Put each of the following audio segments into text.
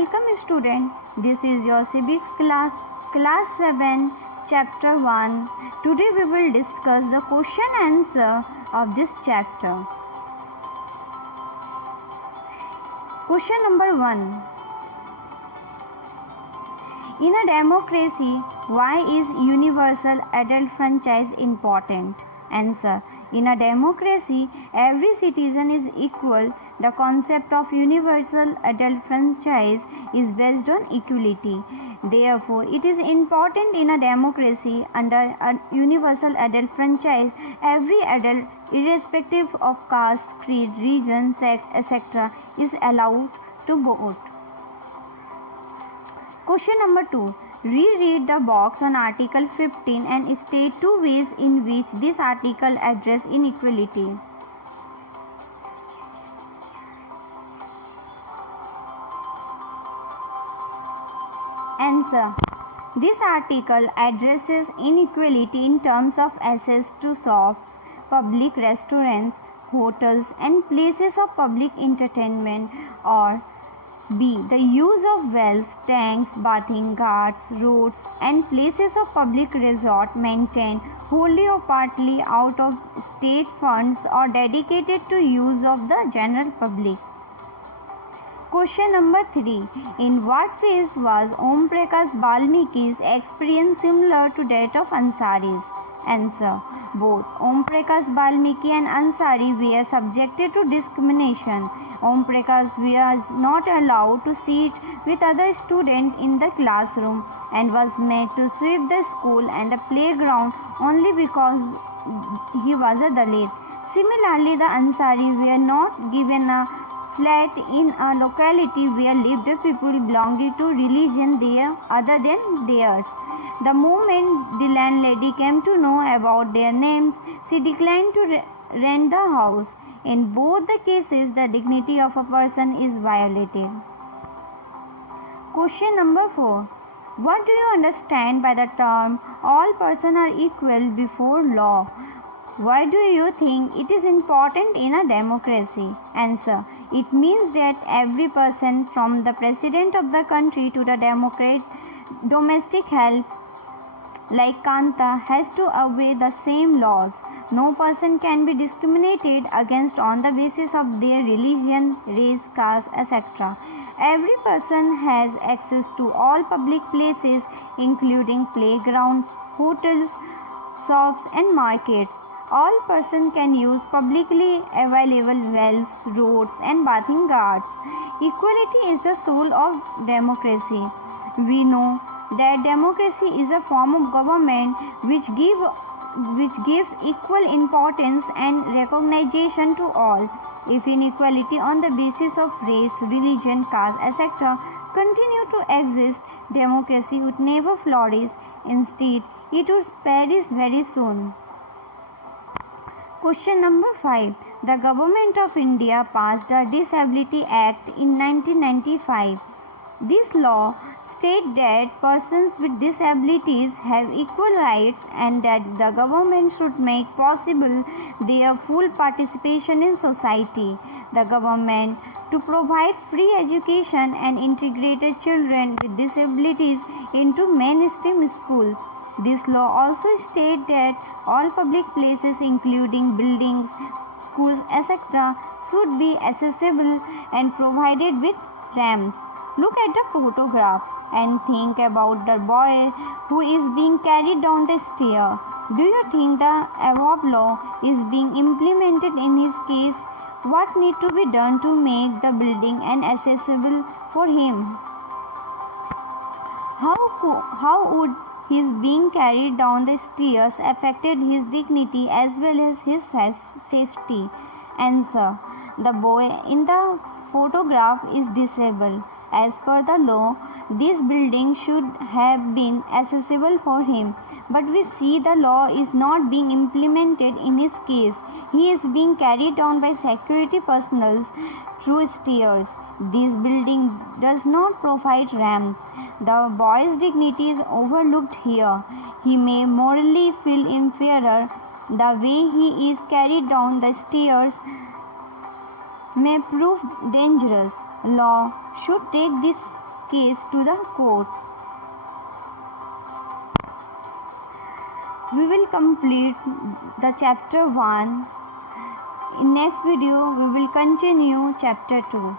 Welcome student. This is your civics class, class 7, chapter 1. Today we will discuss the question answer of this chapter. Question number 1. In a democracy, why is universal adult franchise important? Answer. In a democracy, every citizen is equal. The concept of universal adult franchise is based on equality. Therefore, it is important in a democracy under a universal adult franchise, every adult, irrespective of caste, creed, region, sex, etc., is allowed to vote. Question number 2. Reread the box on Article 15 and state two ways in which this article addresses inequality. Answer. This article addresses inequality in terms of access to shops, public restaurants, hotels, and places of public entertainment, or B. The use of wells, tanks, bathing ghats, roads, and places of public resort maintained wholly or partly out of state funds or dedicated to use of the general public. Question number 3. In what ways was Om Prakash Valmiki's experience similar to that of Ansari's? Answer. Both Om Prakash Valmiki and Ansari were subjected to discrimination. Om Prakash was not allowed to sit with other students in the classroom and was made to sweep the school and the playground only because he was a Dalit. Similarly, the Ansari were not given a flat in a locality where lived people belonging to religion other than theirs. The moment the landlady came to know about their names, she declined to rent the house. In both the cases, the dignity of a person is violated. Question number 4. What do you understand by the term all persons are equal before law? Why do you think it is important in a democracy? Answer. It means that every person, from the president of the country to the domestic help like Kanta, has to obey the same laws. No person can be discriminated against on the basis of their religion, race, caste, etc. Every person has access to all public places, including playgrounds, hotels, shops, and markets. All persons can use publicly available wells, roads, and bathing ghats. Equality is the soul of democracy. We know that democracy is a form of government which gives equal importance and recognition to all. If inequality on the basis of race, religion, caste, etc. continue to exist, democracy would never flourish. Instead, it would perish very soon. Question number 5. The Government of India passed a Disability Act in 1995. This law states that persons with disabilities have equal rights and that the government should make possible their full participation in society. The government to provide free education and integrated children with disabilities into mainstream schools. This law also states that all public places including buildings, schools, etc. should be accessible and provided with ramps. Look at the photograph and think about the boy who is being carried down the stair. Do you think the above law is being implemented in his case? What needs to be done to make the building accessible for him? How would his being carried down the stairs affected his dignity as well as his safety? Answer. The boy in the photograph is disabled. As per the law, this building should have been accessible for him, but we see the law is not being implemented in his case. He is being carried down by security personnel through stairs. This building does not provide ramps. The boy's dignity is overlooked here. He may morally feel inferior. The way he is carried down the stairs may prove dangerous. Law should take this case to the court. We will complete the chapter 1. In next video, we will continue chapter 2.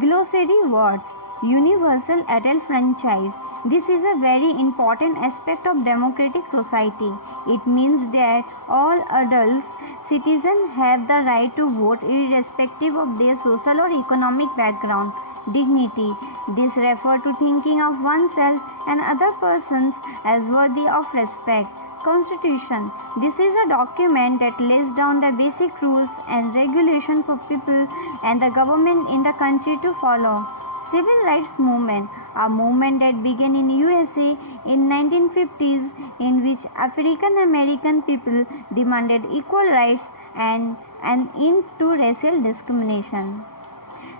Glossary words. Universal adult franchise. This is a very important aspect of democratic society. It means that all adults citizens have the right to vote irrespective of their social or economic background. Dignity. This refers to thinking of oneself and other persons as worthy of respect. Constitution. This is a document that lays down the basic rules and regulations for people and the government in the country to follow. Civil rights movement, a movement that began in USA in 1950s, in which African American people demanded equal rights and an end to racial discrimination.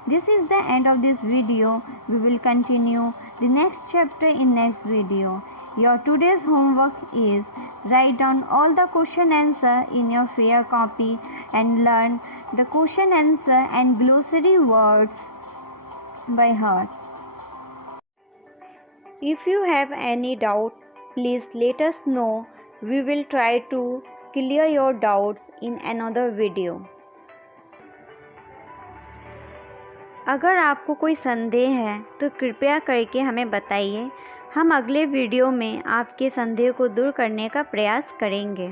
This is the end of this video. We will continue the next chapter in next video. Your today's homework is write down all the question answer in your fair copy and learn the question answer and glossary words by heart. If you have any doubt, please let us know. We will try to clear your doubts in another video. अगर आपको कोई संदेह है तो कृपया करके हमें बताइए। हम अगले वीडियो में आपके संदेह को दूर करने का प्रयास करेंगे।